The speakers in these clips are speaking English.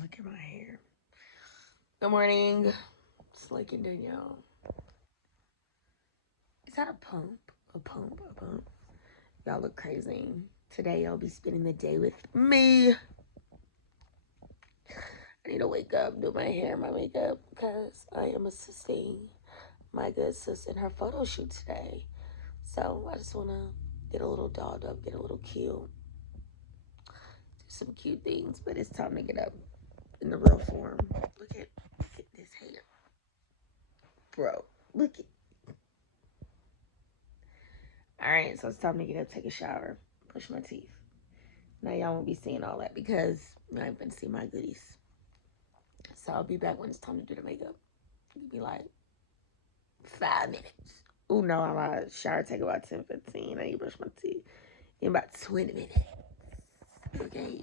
Look at my hair. Good morning. It's Lake and Danielle. Is that a pump? A pump? A pump? Y'all look crazy. Today y'all be spending the day with me. I need to wake up, do my hair, my makeup, because I am assisting my good sis in her photo shoot today. So I just want to get a little dolled up, get a little cute, do some cute things, but it's time to get up in the real form. Look at this hair. Bro, look at. Alright, so it's time to get up, take a shower, brush my teeth. Now y'all won't be seeing all that because I ain't been seeing my goodies. So I'll be back when it's time to do the makeup. It'll be like 5 minutes. Oh no, I'm out of shower, take about 10, 15. I need to brush my teeth in about 20 minutes. Okay.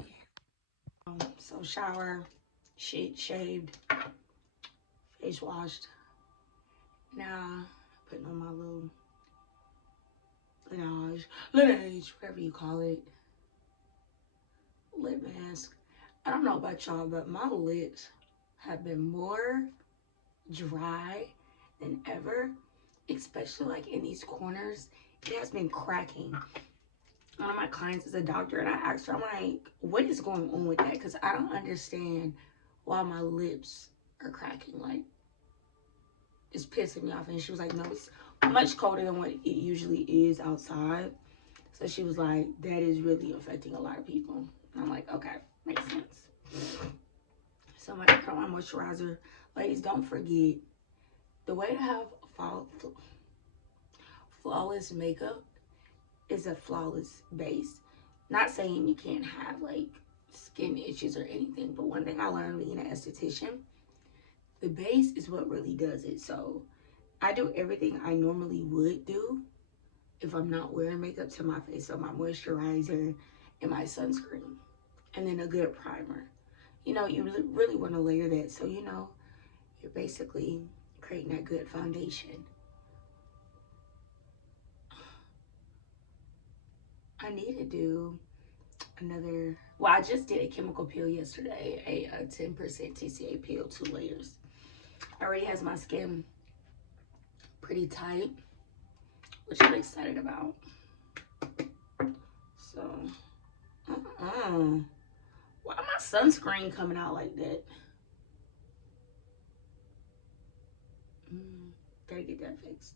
So shower, shit, shaved, face washed. Now putting on my little Laneige, whatever you call it, lip mask. I don't know about y'all, but my lips have been more dry than ever, especially like in these corners. It has been cracking. One of my clients is a doctor, and I asked her, I'm like, what is going on with that? Because I don't understand why my lips are cracking. Like, it's pissing me off. And she was like, no, it's much colder than what it usually is outside. So she was like, that is really affecting a lot of people. And I'm like, okay, makes sense. So I'm going to put on my moisturizer. Ladies, don't forget, the way to have flawless makeup is a flawless base. Not saying you can't have like skin issues or anything, but one thing I learned being an esthetician, the base is what really does it. So I do everything I normally would do if I'm not wearing makeup to my face. So my moisturizer and my sunscreen, and then a good primer. You know, you really want to layer that, so you know you're basically creating that good foundation. I need to do another, well, I just did a chemical peel yesterday, a 10% TCA peel, 2 layers. Already has my skin pretty tight, which I'm excited about. So, why my sunscreen coming out like that? Gotta get that fixed.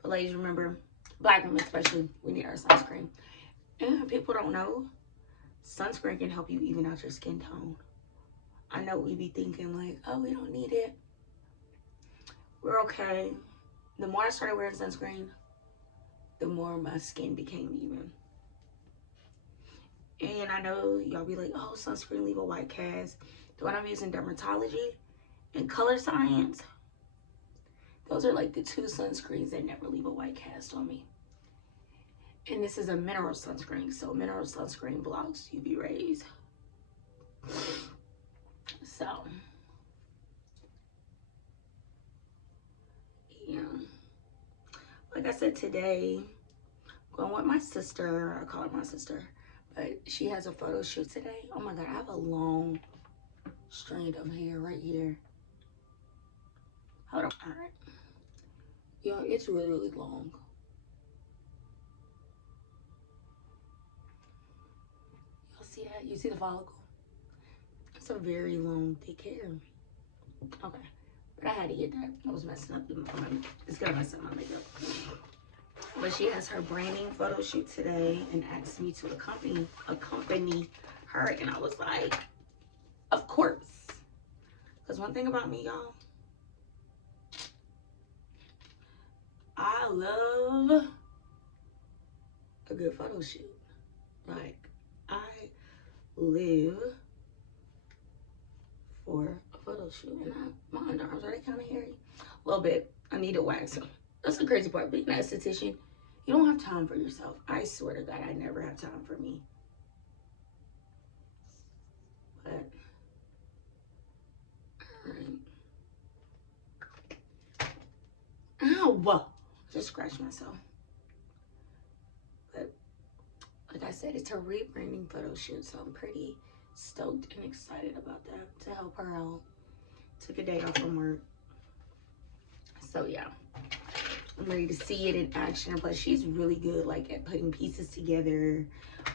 But ladies, remember, black women especially, we need our sunscreen. And people don't know, sunscreen can help you even out your skin tone. I know we be thinking like, oh, we don't need it. We're okay. The more I started wearing sunscreen, the more my skin became even. And I know y'all be like, oh, sunscreen leave a white cast. The one I'm using, Dermatology and Color Science, those are like the 2 sunscreens that never leave a white cast on me. And this is a mineral sunscreen, so mineral sunscreen blocks UV rays. So, yeah. Like I said, today, going with my sister. I call her my sister, but she has a photo shoot today. Oh my God, I have a long strand of hair right here. Hold on. All right. Yo, it's really, really long. Y'all see that? You see the follicle? It's a very long, thick hair. Okay. But I had to get that. I was messing up. It's gonna mess up my makeup. But she has her branding photo shoot today and asked me to accompany her. And I was like, of course. Because one thing about me, y'all, I love a good photo shoot. Like, I live for a photo shoot. And my underarms, are they kind of hairy? A little bit. I need to wax them. That's the crazy part. Being an esthetician, you don't have time for yourself. I swear to God, I never have time for me. But, all right. Ow! Just scratched myself. But, like I said, it's a rebranding photo shoot, so I'm pretty stoked and excited about that to help her out. Took a day off from work. So yeah, I'm ready to see it in action. Plus she's really good like at putting pieces together,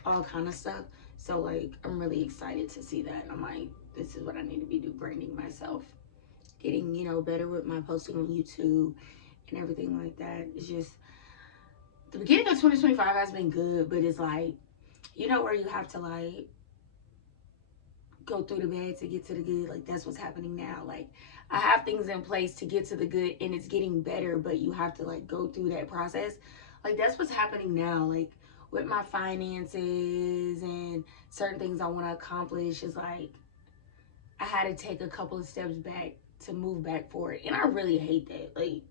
all kind of stuff. So like I'm really excited to see that. I'm like, this is what I need to be doing, branding myself, getting, you know, better with my posting on YouTube and everything like that. It's just the beginning of 2025 has been good, but it's like, you know, where you have to like go through the bad to get to the good. Like that's what's happening now. Like I have things in place to get to the good and it's getting better, but you have to like go through that process. Like that's what's happening now. Like with my finances and certain things I want to accomplish, is like I had to take a couple of steps back to move back forward. And I really hate that. Like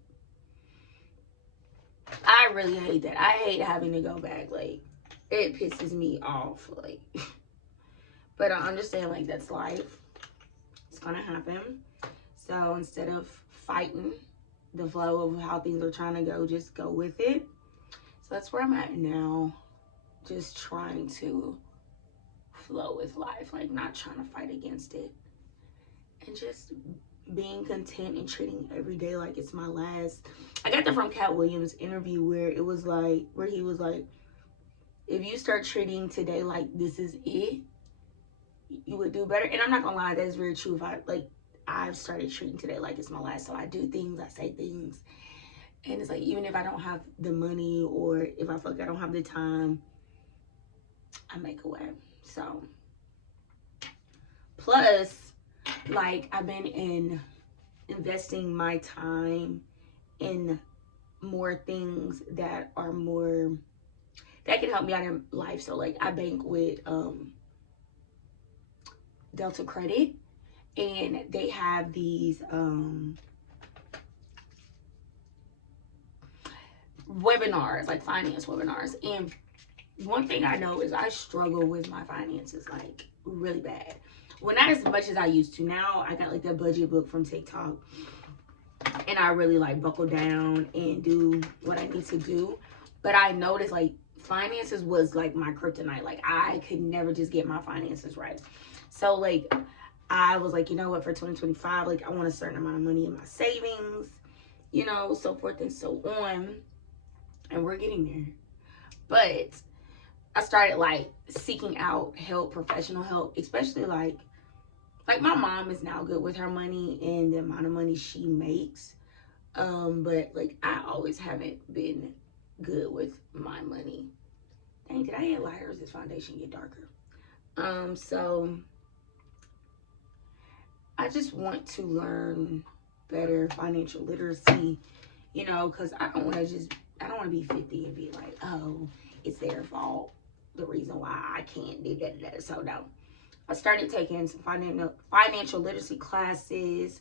I really hate that. I hate having to go back. Like it pisses me off. Like but I understand like that's life. It's gonna happen. So instead of fighting the flow of how things are trying to go, just go with it. So that's where I'm at now. Just trying to flow with life, like not trying to fight against it. And just being content and treating every day like it's my last. I got that from Cat Williams' interview where it was like, where he was like, if you start treating today like this is it, you would do better. And I'm not gonna lie, that is very true. If I've started treating today like it's my last. So I do things, I say things. And it's like, even if I don't have the money or if I feel like I don't have the time, I make a way. So, plus, like, I've been investing my time in more things that are more, that can help me out in life. So, like, I bank with Delta Credit, and they have these webinars, like finance webinars. And one thing I know is I struggle with my finances like really bad. Well, not as much as I used to. Now I got like that budget book from TikTok, and I really like buckle down and do what I need to do. But I noticed like finances was like my kryptonite. Like I could never just get my finances right. So like I was like, you know what, for 2025, like I want a certain amount of money in my savings, you know, so forth and so on. And we're getting there. But I started like seeking out help, professional help, especially like my mom is now good with her money and the amount of money she makes. But like I always haven't been good with my money. Dang, did I add lighter or does this foundation get darker? So I just want to learn better financial literacy, you know, because I don't want to be 50 and be like, oh, it's their fault, the reason why I can't do that. So no, I started taking some financial literacy classes.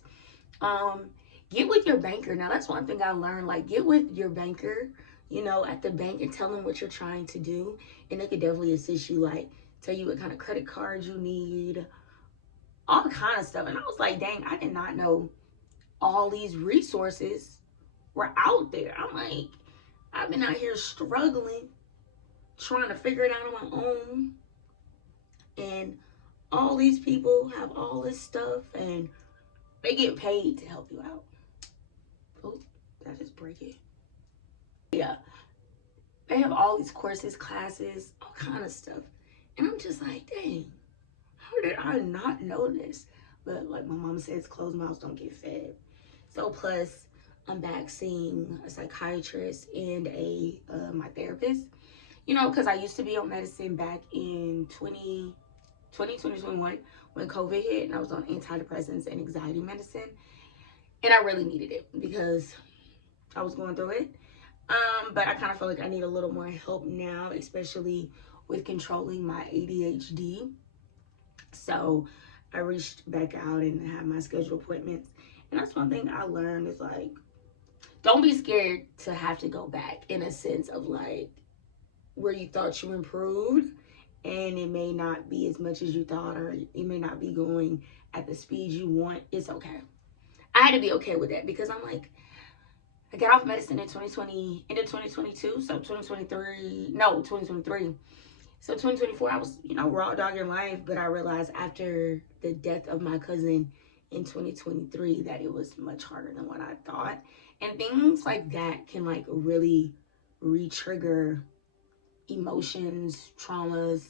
Get with your banker. Now that's one thing I learned, like get with your banker, you know, at the bank and tell them what you're trying to do. And they could definitely assist you, like tell you what kind of credit cards you need, all kind of stuff. And I was like, dang, I did not know all these resources were out there. I'm like, I've been out here struggling, trying to figure it out on my own. And all these people have all this stuff and they get paid to help you out. Oh, did I just break it? Yeah. They have all these courses, classes, all kind of stuff. And I'm just like, dang, how did I not know this? But like my mom says, closed mouths don't get fed. So plus, I'm back seeing a psychiatrist and my therapist. You know, because I used to be on medicine back in 2021 when COVID hit, and I was on antidepressants and anxiety medicine. And I really needed it because I was going through it. But I kind of feel like I need a little more help now, especially with controlling my ADHD. So I reached back out and had my scheduled appointments. And that's one thing I learned is like, don't be scared to have to go back, in a sense of like where you thought you improved and it may not be as much as you thought, or it may not be going at the speed you want. It's okay. I had to be okay with that because I'm like, I got off medicine in 2020, end of 2022, so 2023. So 2024, I was, raw dogging life, but I realized after the death of my cousin in 2023 that it was much harder than what I thought. And things like that can like really re-trigger emotions, traumas,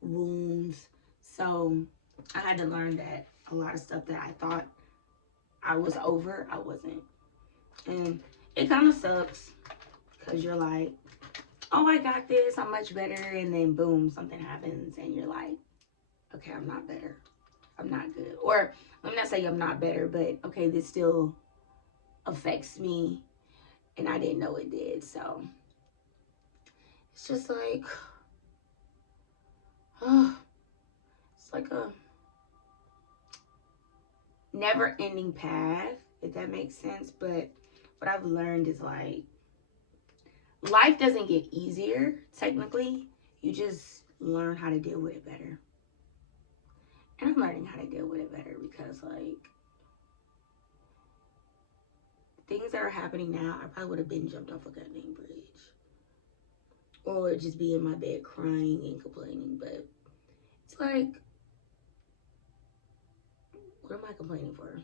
wounds. So I had to learn that a lot of stuff that I thought I was over, I wasn't. And it kind of sucks because you're like, oh, I got this, I'm much better. And then boom, something happens and you're like, okay, I'm not better. I'm not good. Or let me not say I'm not better, but okay, this still affects me and I didn't know it did. So it's just like, it's like a never ending path, if that makes sense. But what I've learned is like, life doesn't get easier, technically. You just learn how to deal with it better. And I'm learning how to deal with it better because, like, things that are happening now, I probably would have been jumped off a goddamn bridge. Or just be in my bed crying and complaining. But it's like, what am I complaining for?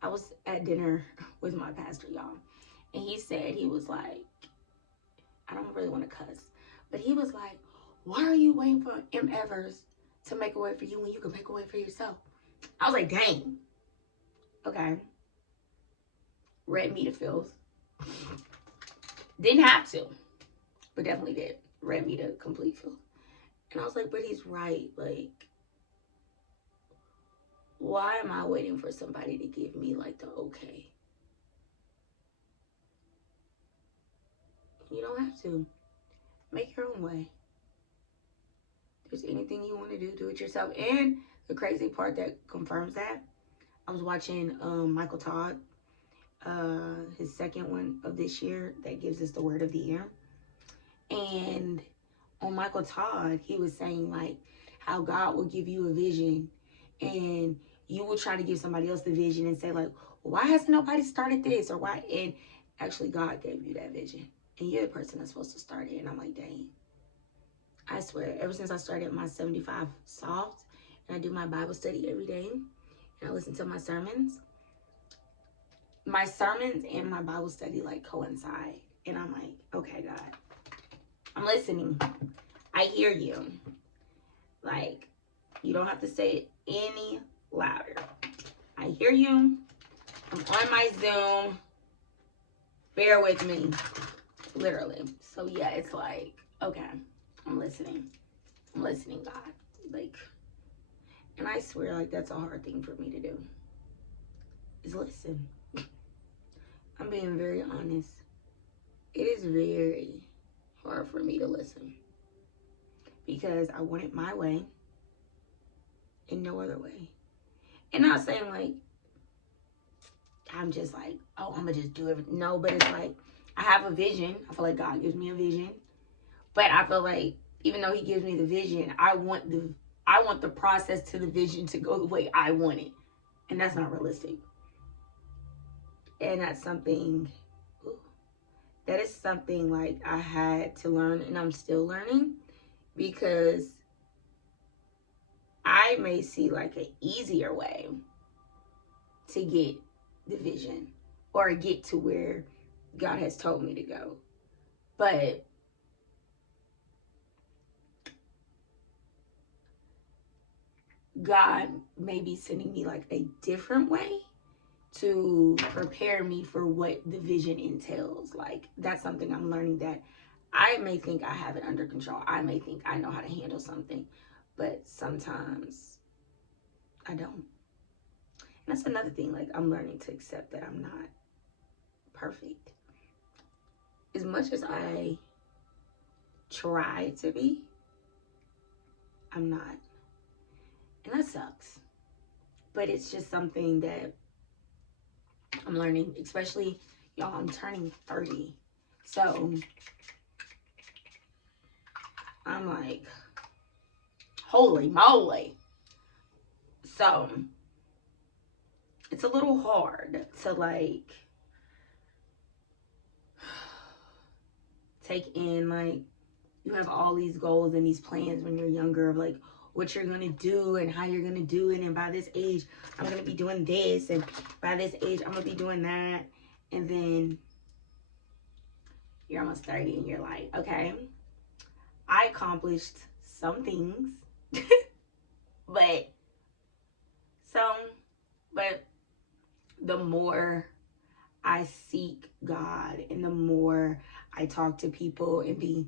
I was at dinner with my pastor, y'all. And he said, he was like, I don't really want to cuss, but he was like, why are you waiting for M. Evers to make a way for you when you can make a way for yourself? I was like, dang. Okay. Read me to filth. Didn't have to, but definitely did. Read me to complete filth. And I was like, but he's right. Like, why am I waiting for somebody to give me like the okay? You don't have to. Make your own way. If there's anything you want to do, do it yourself. And the crazy part that confirms that, I was watching Michael Todd, his second one of this year that gives us the word of the year. And on Michael Todd, he was saying like how God will give you a vision and you will try to give somebody else the vision and say like, why hasn't nobody started this? Or why? And actually God gave you that vision. And you're the person that's supposed to start it. And I'm like, dang. I swear, ever since I started my 75 Soft, and I do my Bible study every day, and I listen to my sermons and my Bible study like coincide. And I'm like, okay, God, I'm listening. I hear you. Like, you don't have to say it any louder. I hear you. I'm on my Zoom. Bear with me. Literally. So yeah, it's like, okay, I'm listening. I'm listening, God. Like, and I swear, like, that's a hard thing for me to do. Is listen. I'm being very honest. It is very hard for me to listen. Because I want it my way. And no other way. And not saying, like, I'm just like, oh, I'm going to just do everything. No, but it's like, I have a vision. I feel like God gives me a vision. But I feel like, even though he gives me the vision, I want the process to the vision to go the way I want it. And that's not realistic. And that's something, that is something like I had to learn and I'm still learning. Because I may see like an easier way to get the vision or get to where God has told me to go. But God may be sending me like a different way to prepare me for what the vision entails. Like, that's something I'm learning, that I may think I have it under control. I may think I know how to handle something, but sometimes I don't. And that's another thing, like, I'm learning to accept that I'm not perfect. As much as I try to be, I'm not. And that sucks. But it's just something that I'm learning, especially, y'all, I'm turning 30. So I'm like, holy moly. So it's a little hard to like take in like you have all these goals and these plans when you're younger of like what you're gonna do and how you're gonna do it, and by this age I'm gonna be doing this, and by this age I'm gonna be doing that, and then you're almost 30 and you're like, okay, I accomplished some things, but some, but the more I seek God and the more I talk to people and be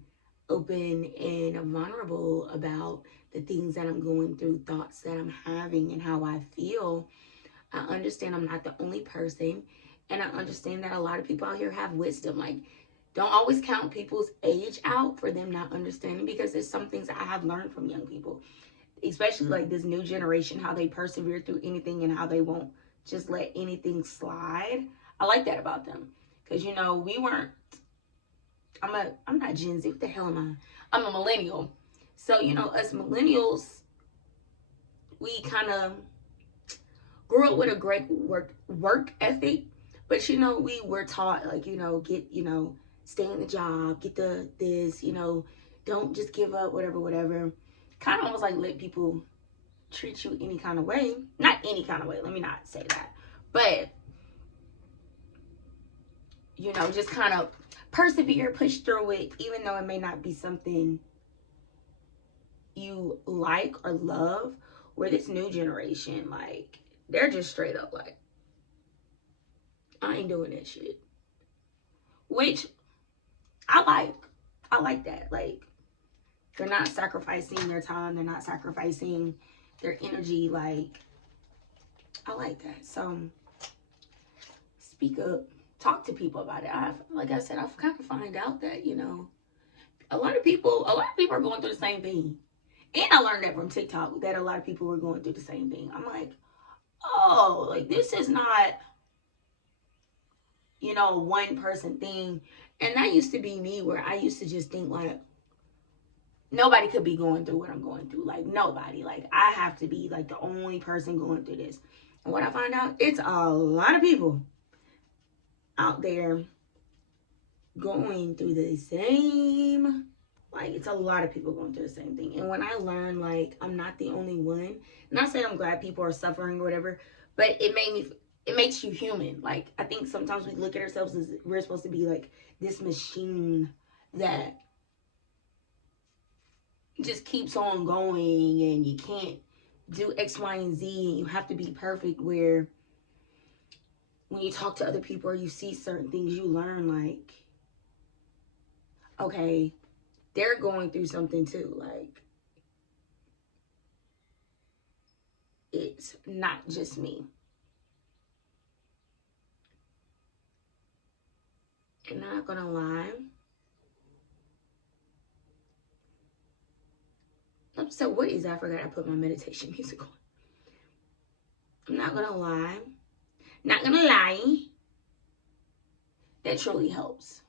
open and vulnerable about the things that I'm going through, thoughts that I'm having, and how I feel, I understand I'm not the only person. And I understand that a lot of people out here have wisdom. Like, don't always count people's age out for them not understanding, because there's some things I have learned from young people, especially like this new generation, how they persevere through anything and how they won't just let anything slide. I like that about them. Because, you know, we weren't, I'm not Gen Z. What the hell am I? I'm a millennial. So, you know, us millennials, we kind of grew up with a great work ethic. But, you know, we were taught, like, you know, get, you know, stay in the job, get the this, you know, don't just give up, whatever, whatever. Kind of almost like let people treat you any kind of way. Not any kind of way, let me not say that. But, you know, just kind of persevere, push through it, even though it may not be something you like or love. Where this new generation, like, they're just straight up like, I ain't doing that shit. Which I like. I like that. Like, they're not sacrificing their time. They're not sacrificing their energy. Like, I like that. So, speak up. Talk to people about it. Like I said, I've kind of find out that, you know, a lot of people are going through the same thing. And I learned that from TikTok, that a lot of people were going through the same thing. I'm like, oh, like, this is not, you know, a one person thing. And that used to be me, where I used to just think like, nobody could be going through what I'm going through. Like, nobody. Like, I have to be like the only person going through this. And what I find out, it's a lot of people out there going through the same, like, it's a lot of people going through the same thing. And when I learned, like, I'm not the only one, not saying I'm glad people are suffering or whatever, but it makes you human. Like, I think sometimes we look at ourselves as we're supposed to be like this machine that just keeps on going, and you can't do X, Y, and Z, and you have to be perfect. Where when you talk to other people or you see certain things, you learn like, okay, they're going through something too. Like, it's not just me. I'm not gonna lie. So what is that? I forgot I put my meditation music on. I'm not gonna lie. Not gonna lie. That truly helps.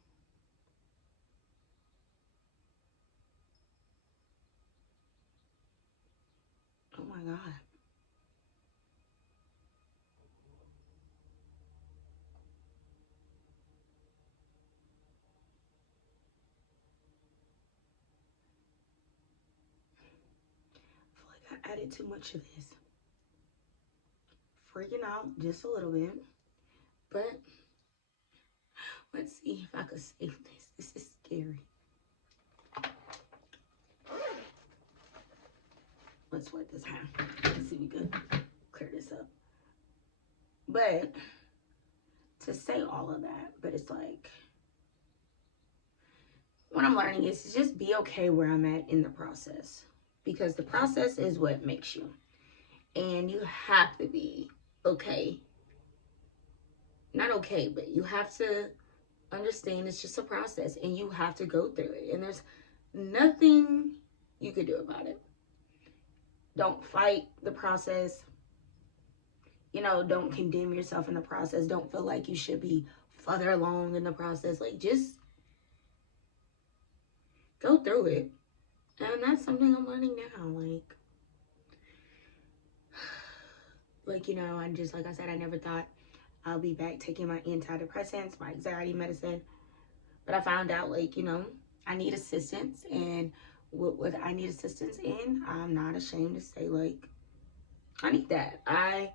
Oh my God. I feel like I added too much of this. Freaking out just a little bit. But let's see if I could save this. This is scary. Let's wet this out. Let's see if we can clear this up. But to say all of that, but it's like, what I'm learning is just be okay where I'm at in the process. Because the process is what makes you. And you have to be okay. Not okay, but you have to understand it's just a process, and you have to go through it. And there's nothing you could do about it. Don't fight the process. You know, don't condemn yourself in the process. Don't feel like you should be further along in the process. Like, just go through it. And that's something I'm learning now. Like, you know, and just like I said, I never thought I'll be back taking my antidepressants, my anxiety medicine. But I found out, like, you know, I need assistance, and what I need assistance in, I'm not ashamed to say, like, I need that. I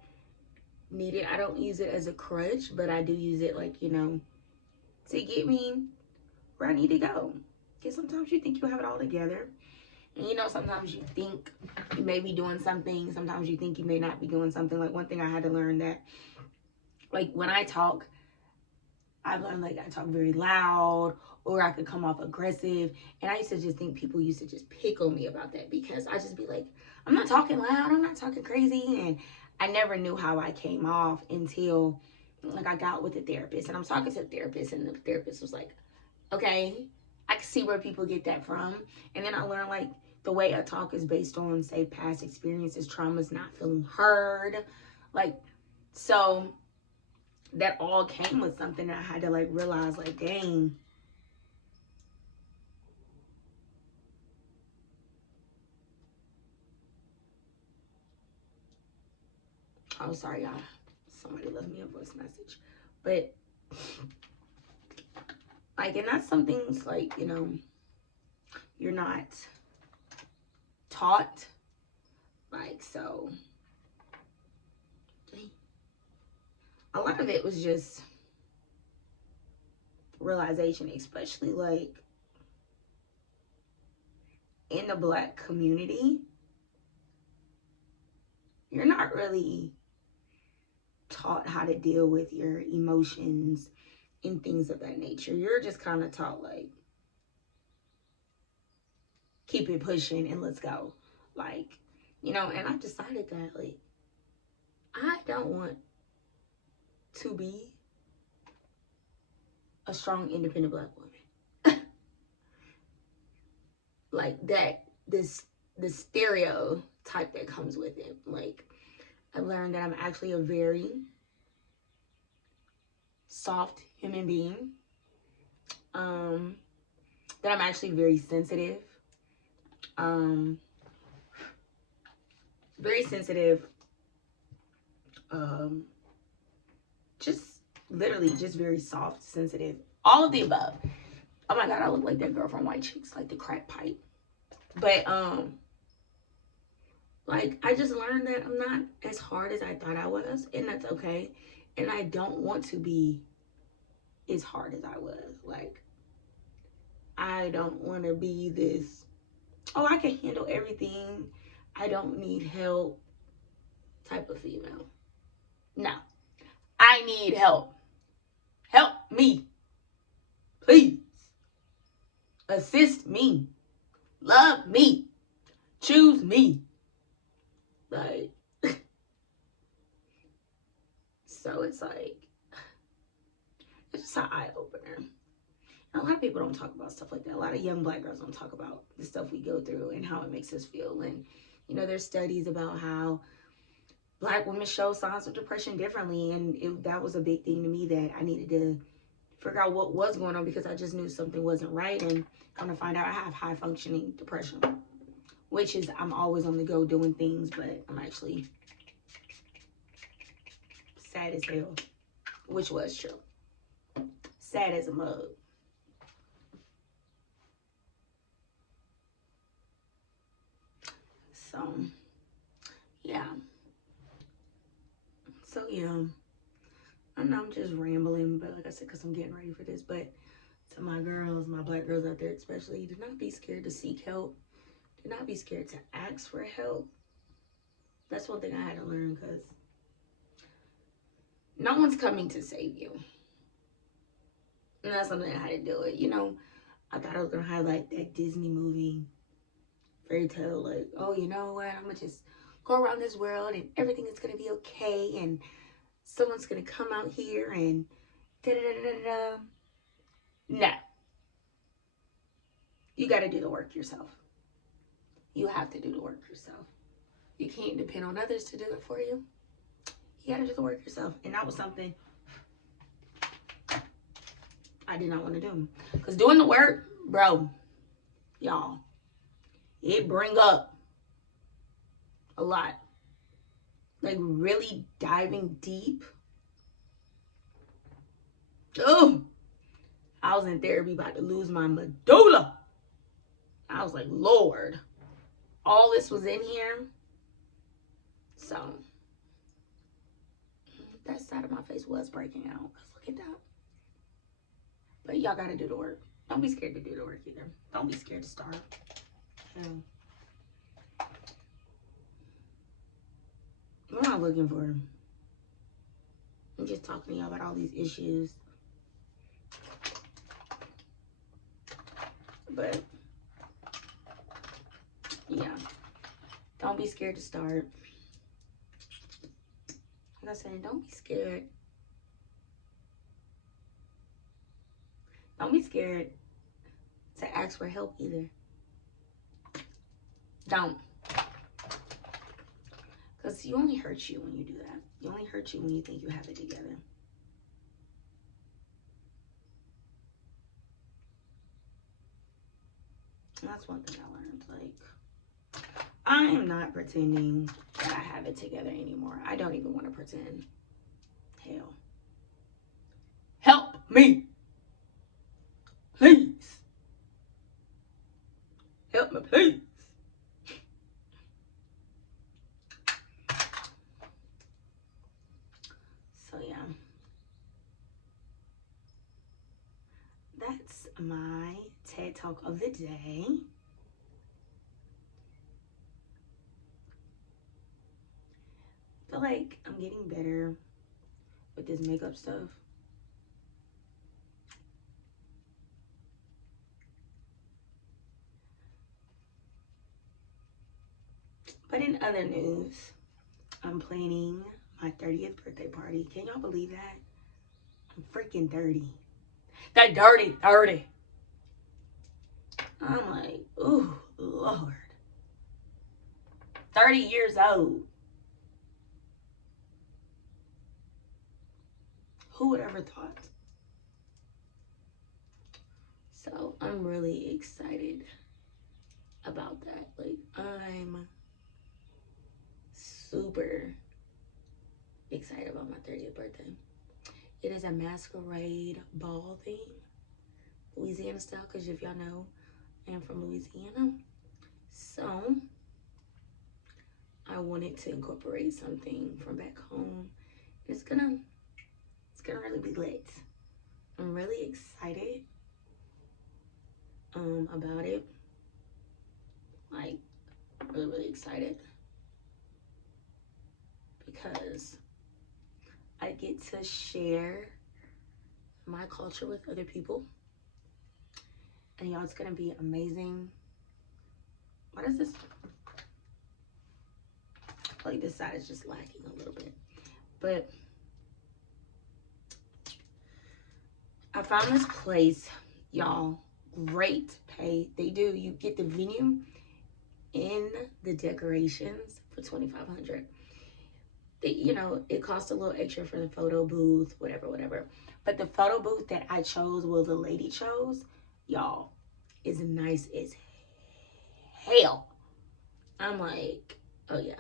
need it. I don't use it as a crutch, but I do use it, like, you know, to get me where I need to go. Because sometimes you think you have it all together. And, you know, sometimes you think you may be doing something. Sometimes you think you may not be doing something. Like, one thing I had to learn that, like, when I talk, I've learned, like, I talk very loud, or I could come off aggressive. And I used to just think people used to just pick on me about that, because I just be like, I'm not talking loud, I'm not talking crazy. And I never knew how I came off until, like, I got with the therapist. And I'm talking to the therapist, and the therapist was like, okay, I can see where people get that from. And then I learned, like, the way I talk is based on, say, past experiences, traumas, not feeling heard. Like, so that all came with something that I had to, like, realize, like, dang. Oh, sorry, y'all. Somebody left me a voice message. But, like, and that's some things, like, you know, you're not taught. Like, so, a lot of it was just realization, especially, like, in the Black community, you're not really taught how to deal with your emotions and things of that nature. You're just kind of taught, like, keep it pushing and let's go. Like, you know, and I decided that, like, I don't want to be a strong, independent Black woman. Like, that, the stereotype that comes with it. Like, I've learned that I'm actually a very soft human being. That I'm actually very sensitive. Very sensitive. Just literally just very soft, sensitive. All of the above. Oh my God, I look like that girl from White Chicks, like the crack pipe. But like, I just learned that I'm not as hard as I thought I was, and that's okay. And I don't want to be as hard as I was. Like, I don't want to be this, oh, I can handle everything, I don't need help type of female. No, I need help. Help me. Please. Assist me. Love me. Choose me. Like, so it's like, it's just an eye opener. And a lot of people don't talk about stuff like that. A lot of young Black girls don't talk about the stuff we go through and how it makes us feel. And, you know, there's studies about how Black women show signs of depression differently. And that was a big thing to me, that I needed to figure out what was going on, because I just knew something wasn't right. And come to find out, I have high functioning depression, which is, I'm always on the go doing things, but I'm actually sad as hell, which was true. Sad as a mug. So, yeah. So, yeah. I know I'm just rambling, but like I said, because I'm getting ready for this. But to my girls, my Black girls out there especially, do not be scared to seek help. Do not be scared to ask for help. That's one thing I had to learn, because no one's coming to save you. And that's something I had to do it. You know, I thought I was going to highlight that Disney movie fairy tale, like, oh, you know what, I'm going to just go around this world and everything is going to be okay, and someone's going to come out here and da-da-da-da-da. No. You got to do the work yourself. You have to do the work yourself. You can't depend on others to do it for you. You got to do the work yourself. And that was something I did not want to do. Because doing the work, bro, y'all, it bring up a lot. Like, really diving deep. Oh, I was in therapy about to lose my medulla. I was like, Lord, all this was in here. So that side of my face was breaking out. Look at that. But y'all gotta do the work. Don't be scared to do the work either. Don't be scared to start. What am I looking for? I'm just talking to y'all about all these issues. But yeah, don't be scared to start. Like I said, don't be scared. Don't be scared to ask for help either. Don't. Because you only hurt you when you do that. You only hurt you when you think you have it together. And that's one thing I learned. Like, I am not pretending that I have it together anymore. I don't even want to pretend. Hell. Help me. Please. Help me, please. So, yeah. That's my TED Talk of the day. I feel like I'm getting better with this makeup stuff. But in other news, I'm planning my 30th birthday party. Can y'all believe that? I'm freaking 30. That dirty 30. I'm like, ooh, Lord. 30 years old. Who would ever thought? So I'm really excited about that. Like, I'm super excited about my 30th birthday. It is a masquerade ball thing, Louisiana style, because if y'all know, I'm from Louisiana. So I wanted to incorporate something from back home. It's gonna really be lit. I'm really excited about it. Like, really excited because I get to share my culture with other people. And y'all, it's gonna be amazing. What is this? Like, this side is just lacking a little bit. But I found this place, y'all. Great pay. They do. You get the venue in the decorations for $2,500. You know, it costs a little extra for the photo booth, whatever. But the photo booth that I chose, well, the lady chose, y'all, is nice as hell. I'm like, oh yeah,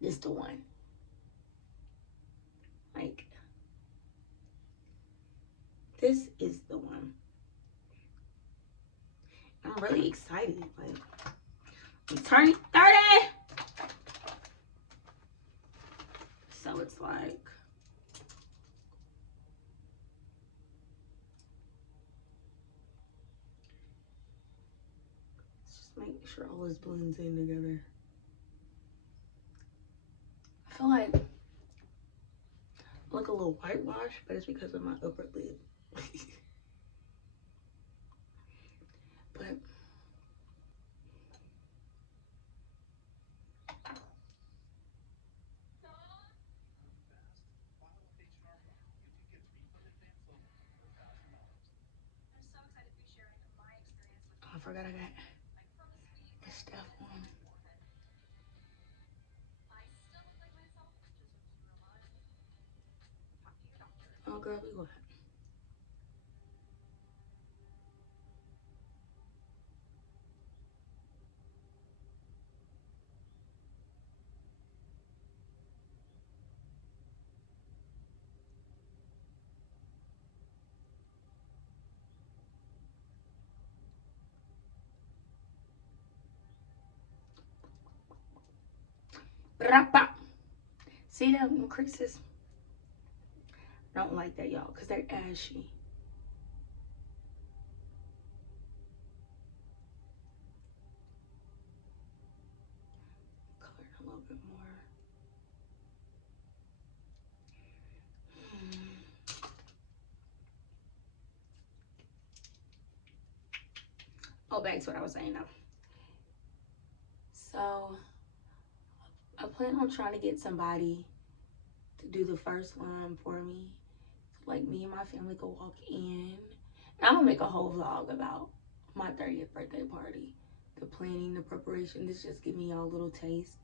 this the one. Like, this is the one. I'm really excited. Like, I'm turning 30. So it's like, let's just make sure all this blends in together. I feel like I look a little whitewashed, but it's because of my upper lip. But oh, I forgot I got this stuff on. Oh, girl, we what? See them creases? I don't like that, y'all, because they're ashy. Color it a little bit more. Oh, back to what I was saying, though. So, I plan on trying to get somebody to do the first line for me. So, like, me and my family could walk in. And I'm going to make a whole vlog about my 30th birthday party. The planning, the preparation. This just giving y'all a little taste.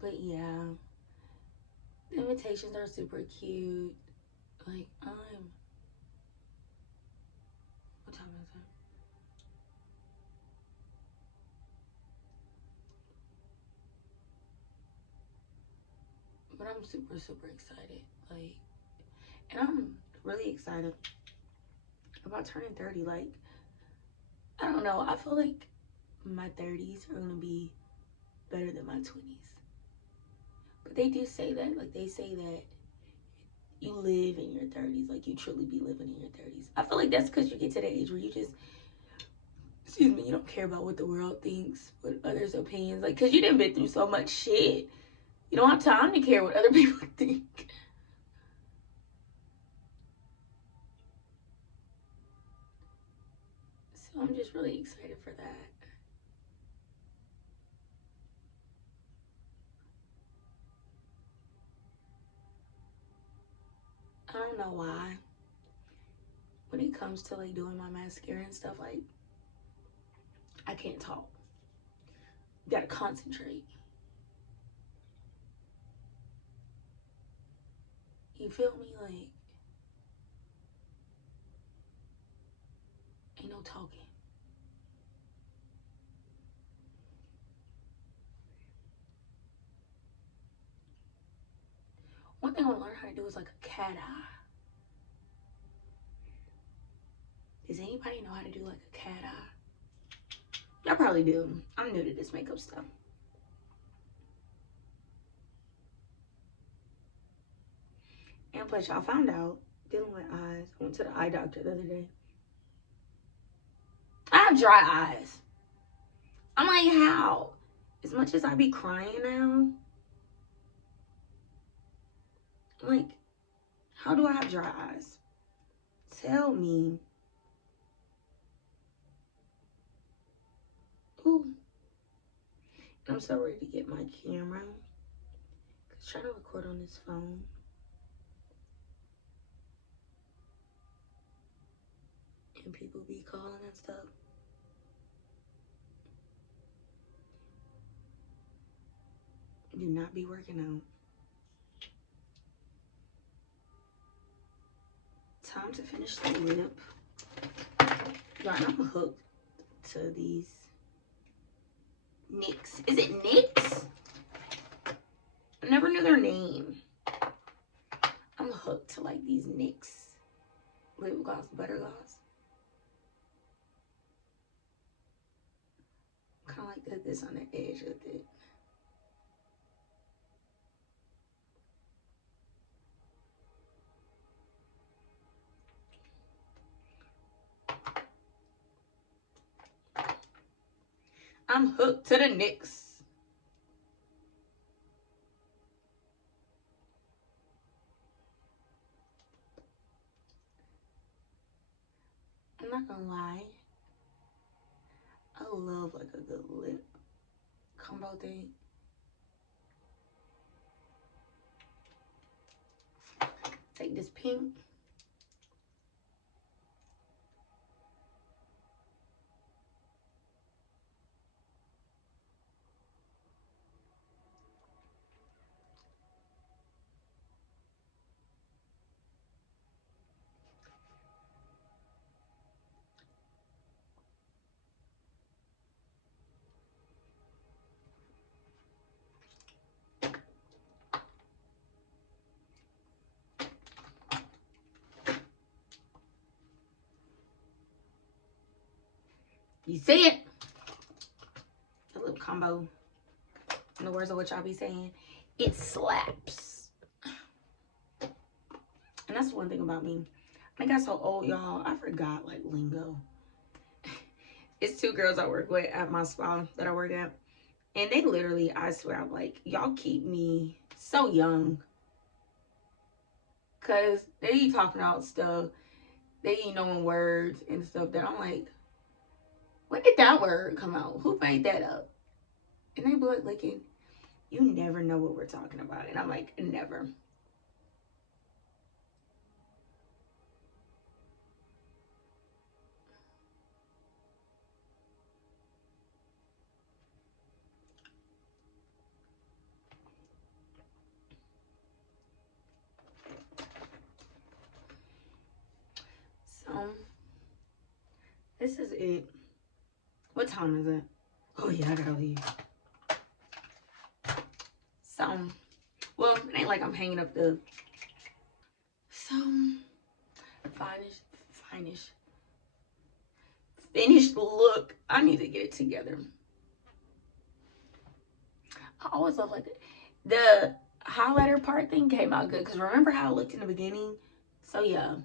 But yeah, the invitations are super cute. Like, what time is it? But I'm super, super excited. Like, and I'm really excited about turning 30. Like, I don't know. I feel like my 30s are going to be better than my 20s. But they do say that. Like, they say that you live in your 30s. Like, you truly be living in your 30s. I feel like that's because you get to the age where you just, excuse me, you don't care about what the world thinks, what others' opinions. Like, because you done been through so much shit. You don't have time to care what other people think. So I'm just really excited for that. I don't know why. When it comes to like doing my mascara and stuff, like I can't talk. You gotta concentrate. You feel me? Like ain't no talking. One thing I want to learn how to do is like a cat eye. Does anybody know how to do like a cat eye? Y'all probably do. I'm new to this makeup stuff. And plus, y'all found out dealing with eyes. I went to the eye doctor the other day. I have dry eyes. I'm like, how? As much as I be crying now, I'm like, how do I have dry eyes? Tell me. Ooh. I'm so ready to get my camera. Cause trying to record on this phone. And people be calling and stuff. Do not be working out. Time to finish the lip. Y'all, I'm hooked to these NYX. Is it NYX? I never knew their name. I'm hooked to like these NYX lip gloss, butter gloss. Kind of like put this on the edge of it. I'm hooked to the NYX. I'm not gonna lie. I love like a good lip combo thing. Take this pink. You see it? combo. In the words of what y'all be saying, it slaps. And that's one thing about me. I got so old, y'all. I forgot like lingo. It's 2 girls I work with at my spa that I work at. And they literally, I swear, I'm like, y'all keep me so young. Because they be talking about stuff. They be knowing words and stuff that I'm like, when did that word come out? Who made that up? And they be like, you never know what we're talking about. And I'm like, never. So, this is it. What time is it? Oh, yeah, I gotta leave. So, well, it ain't like I'm hanging up the... So, finished look. I need to get it together. I always love like the highlighter part thing came out good because remember how it looked in the beginning? So yeah.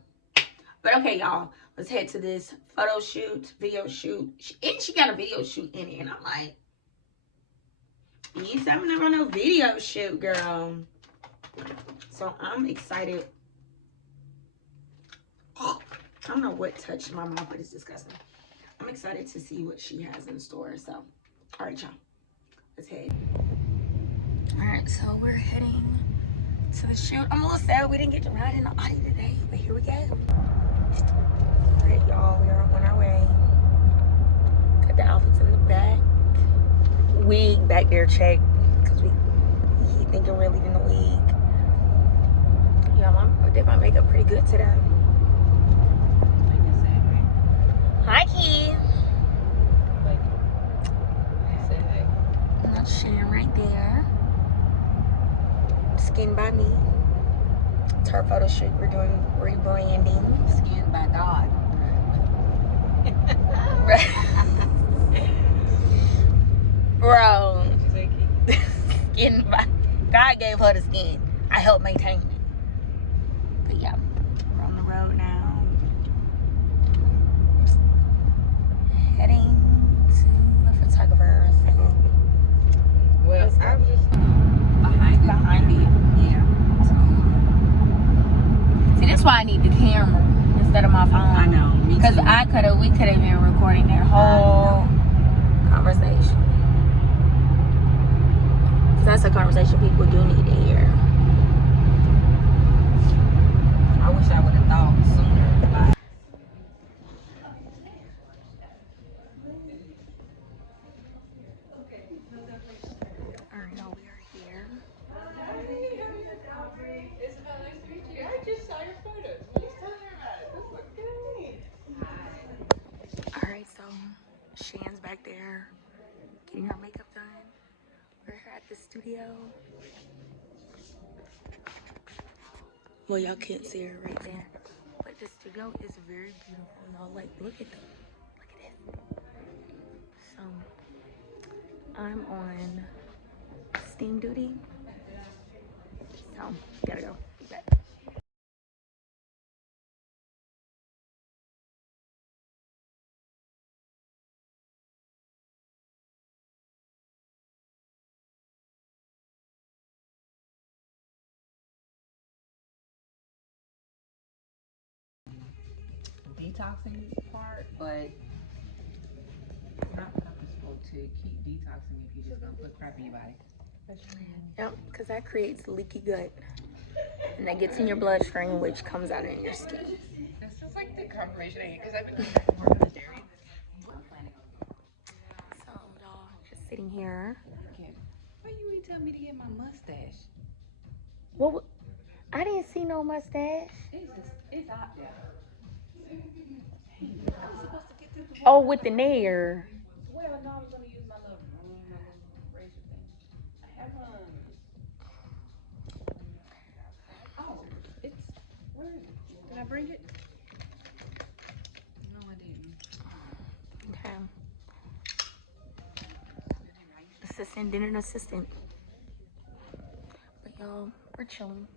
But okay, y'all, let's head to this photo shoot, video shoot. And she got a video shoot in it, and I'm like, you ain't tell me never no video shoot, girl. So I'm excited. Oh, I don't know what touched my mouth, but it's disgusting. I'm excited to see what she has in store. So, all right, y'all, let's head. All right, so we're heading to the shoot. I'm a little sad we didn't get to ride in the Audi today, but here we go. All right, y'all, we are on our way. Got the outfits in the back. Wig back there checked because he thinking we're leaving the wig. Yeah, I did my makeup pretty good today. Hi, Key. Say hey. And that's Shan right there. Skin by me. It's her photo shoot. We're doing rebranding. Skin by God. Bro. Skin by God gave her the skin. I helped maintain it. But yeah, we're on the road now. Heading to the photographer's. Well, I was just behind it. Yeah. See, that's why I need the camera instead of my phone. I know. Because we could have been recording that whole conversation. Because that's a conversation people do need to hear. I wish I would have thought sooner. Like, Alright, now we are here. it's nice to meet you. I just saw your photos. What are you talking about? This looks good. Alright, so Shan's back there getting her makeup done. We're here at the studio. Well, y'all can't see her right there. But the studio is very beautiful, y'all. Like, look at them. Look at this. So, I'm on steam duty. So, gotta go. Be back. Detoxing part, but you're not purposeful to keep detoxing if you just gonna put crap in your body. Yep, because that creates leaky gut. And that gets in your bloodstream, which comes out in your skin. This is like the confirmation I get because I've been going back and forth on the dairy. So, y'all, just sitting here. Why you ain't tell me to get my mustache? What? I didn't see no mustache. It's out there. Oh, with the nair. Well, no, I was gonna use my little razor thing. I have Oh, it's where is it? Did I bring it? No, I didn't. Okay. assistant, then an assistant. But y'all, we're chilling.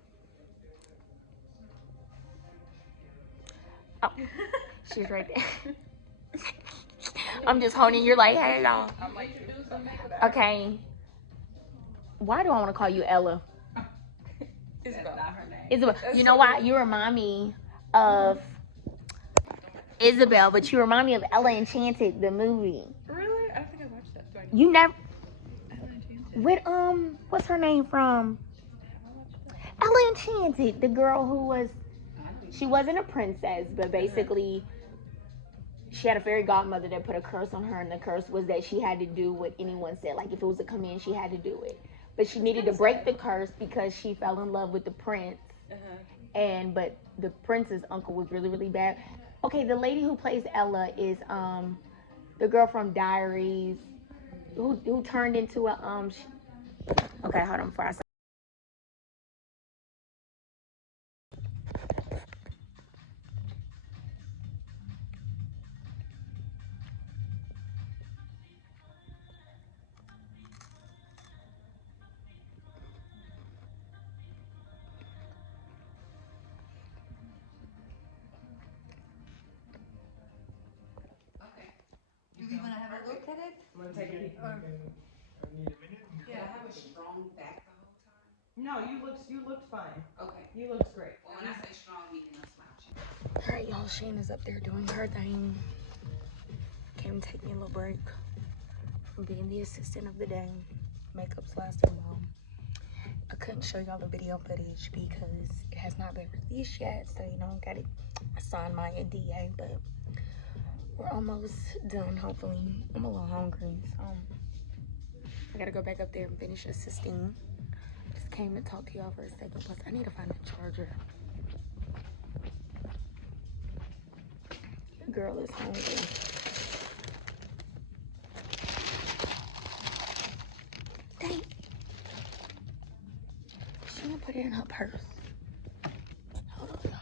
Oh, she's right there. I'm just holding. You're like, hey, y'all. Okay. Why do I want to call you Ella? Isabel. You know why? You remind me of Isabel, but you remind me of Ella Enchanted, the movie. Really? I don't think I watched that. You never. Ella Enchanted. With what's her name from? Ella Enchanted, the girl who was. She wasn't a princess, but basically, she had a fairy godmother that put a curse on her, and the curse was that she had to do what anyone said. Like if it was a command, she had to do it. But she needed to break the curse because she fell in love with the prince. But the prince's uncle was really, really bad. Okay, the lady who plays Ella is the girl from Diaries who turned into a okay, hold on before I say. Do we want to have a look at it? Want to take a peek? Yeah, I have a strong back the whole time. No, you looked fine. Okay. You looked great. Well, when I say strong, meaning a slouch. Alright, y'all, Shayna's up there doing her thing. Came to take me a little break from being the assistant of the day. Makeup's lasting long. I couldn't show y'all the video footage because it has not been released yet, so gotta sign my NDA, but we're almost done, hopefully. I'm a little hungry, so I gotta go back up there and finish assisting. Just came to talk to y'all for a second, plus I need to find a charger. Your girl is hungry. Dang. She didn't put it in her purse. Hold on, y'all.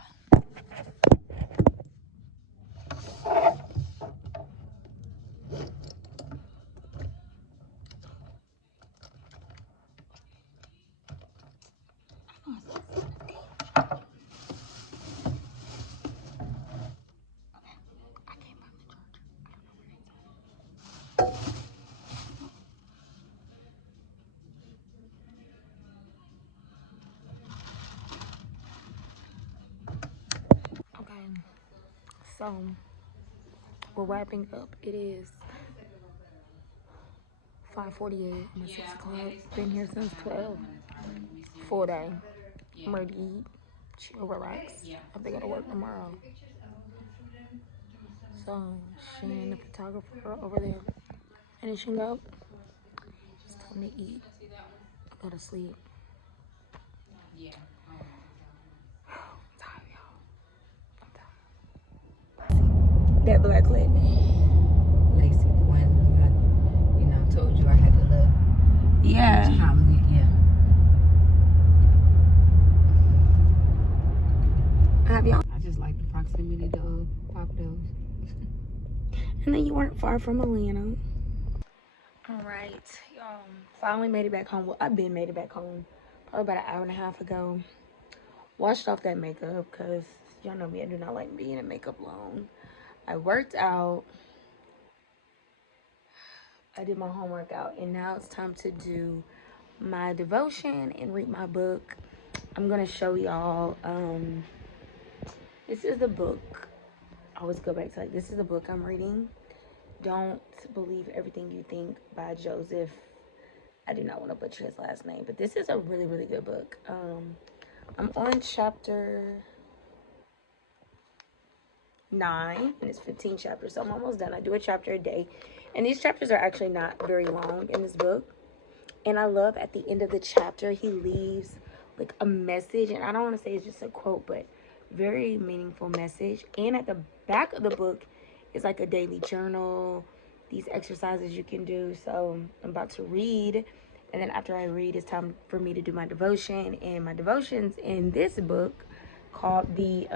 Okay, so we're wrapping up. It is 5:48. I'm at 6 o'clock. Been here since 12. Full day. I'm ready to eat. Chill, relax. I have to go to work tomorrow. So, Shane, the photographer over there, finishing up. It's time to eat. I go to sleep. Yeah. I'm tired, y'all. I'm tired. That black lady. Lacey, the one who I told you I had to love. Yeah. Yeah. Have y'all? I just like the proximity to Papados. And then you weren't far from Atlanta. All right, y'all. Finally made it back home. Well, I've been made it back home. Probably about an hour and a half ago. Washed off that makeup because y'all know me. I do not like being in makeup long. I worked out. I did my homework out. And now it's time to do my devotion and read my book. I'm going to show y'all. This is the book. I always go back to this is the book I'm reading. Don't Believe Everything You Think by Joseph. I do not want to butcher his last name, but this is a really, really good book. I'm on chapter 9, and it's 15 chapters, so I'm almost done. I do a chapter a day, and these chapters are actually not very long in this book. And I love at the end of the chapter, he leaves like a message, and I don't want to say it's just a quote, but very meaningful message. And at the back of the book is like a daily journal, these exercises you can do. So I'm about to read, and then after I read, it's time for me to do my devotion. And my devotion's in this book called the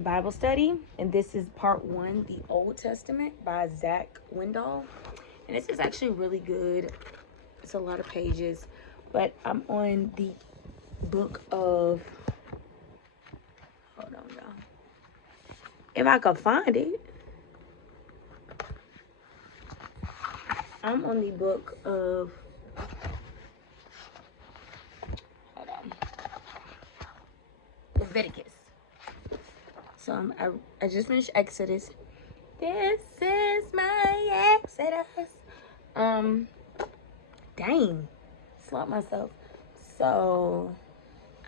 Bible Study, and this is part 1, the Old Testament by Zach Wendell. And this is actually really good. It's a lot of pages. But I'm on the book of... Hold on, y'all. If I could find it. I'm on the book of... Hold on. Leviticus. So I just finished Exodus. This is my Exodus. Dang. Slapped myself. So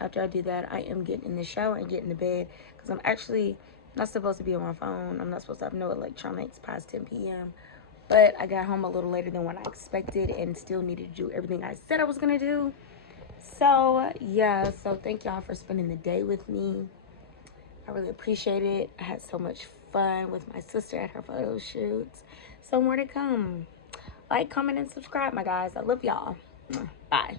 after I do that, I am getting in the shower and getting to bed. Because I'm actually not supposed to be on my phone. I'm not supposed to have no electronics past 10 p.m. But I got home a little later than what I expected and still needed to do everything I said I was going to do. So, yeah. So, thank y'all for spending the day with me. I really appreciate it. I had so much fun with my sister at her photo shoots. So, more to come. Like, comment, and subscribe, my guys. I love y'all. Bye.